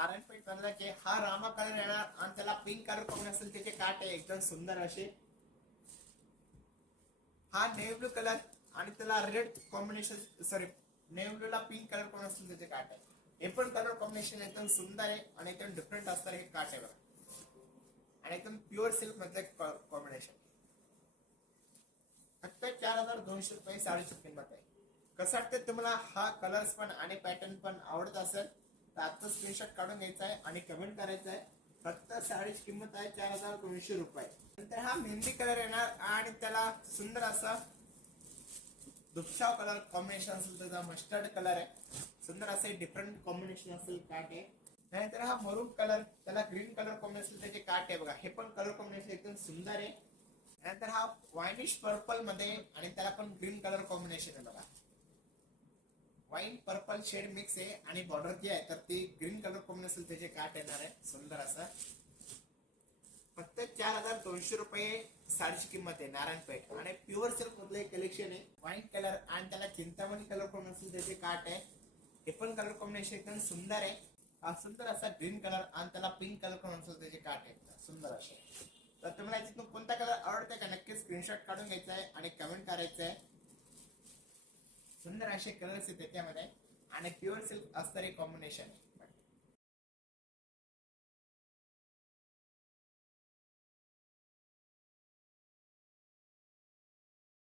नारायणपेठ मधला की हा रामा कलर येणार आणि त्याला पिंक कलर कॉम्बिनेशन असेल, त्याचे काट आहे एकदम सुंदर असे. हा नेव्ही ब्लू कलर आणि त्याला red combination, sorry navy blue ला पिंक कलर कॉम्बिनेशन असेल त्याचे काट आहे. हे पण कलर कॉम्बिनेशन एकदम सुंदर आहे आणि एकदम डिफरंट असणार हे काट आहे बघा. आणि एकदम प्युअर सिल्क मधलं कॉम्बिनेशन. फक्त 4200 रुपये साडीची किंमत आहे. कसं वाटतं तुम्हाला हा कलर्स पण आणि पॅटर्न पण आवडत असेल तर आता स्क्रीनशॉट काढून घ्यायचा आहे आणि कमेंट करायचं आहे. फक्त साडीची किंमत आहे 4200 रुपये. नंतर हा मेहंदी कलर येणार आणि त्याला सुंदर असा दुपशाव कलर कॉम्बिनेशन असेल, त्याचा मस्टर्ड कलर आहे. सुंदर असे डिफरंट कॉम्बिनेशन असेल काट आहे. त्यानंतर हा मरून कलर, त्याला ग्रीन कलर कॉम्बिनेशन त्याचे काट आहे बघा. हे पण कलर कॉम्बिनेशन एकदम सुंदर आहे. त्यानंतर हा वाईनिश पर्पल मध्ये आणि त्याला पण ग्रीन कलर कॉम्बिनेशन आहे बघा. वाईन पर्पल शेड मिक्स आहे आणि बॉर्डर जी आहे तर ती ग्रीन कलर कॉम्बिनेशन त्याचे काट येणार आहे सुंदर असं. फक्त 4200 रुपये साडीची किंमत आहे नारायणपेठ. आणि प्युअर सिल्क मधलं कलेक्शन आहे. वाईन कलर आणि त्याला चिंतामणी कलर कॉम्बिनेशन त्याचे काट आहे. हे पण कलर कॉम्बिनेशन एकदम सुंदर आहे. हा सुंदर असा ग्रीन कलर आणि त्याला पिंक कलर कॉम्बिनेशन त्याचे काट आहेत सुंदर असे. तर तुम्हाला याच्यातून कोणता कलर आवडतंय का नक्की स्क्रीनशॉट काढून घ्यायचा आहे आणि कमेंट करायचं आहे. सुंदर असे कलर्स आहेत त्याच्यामध्ये आणि प्युअर सिल्क असणारे कॉम्बिनेशन आहे.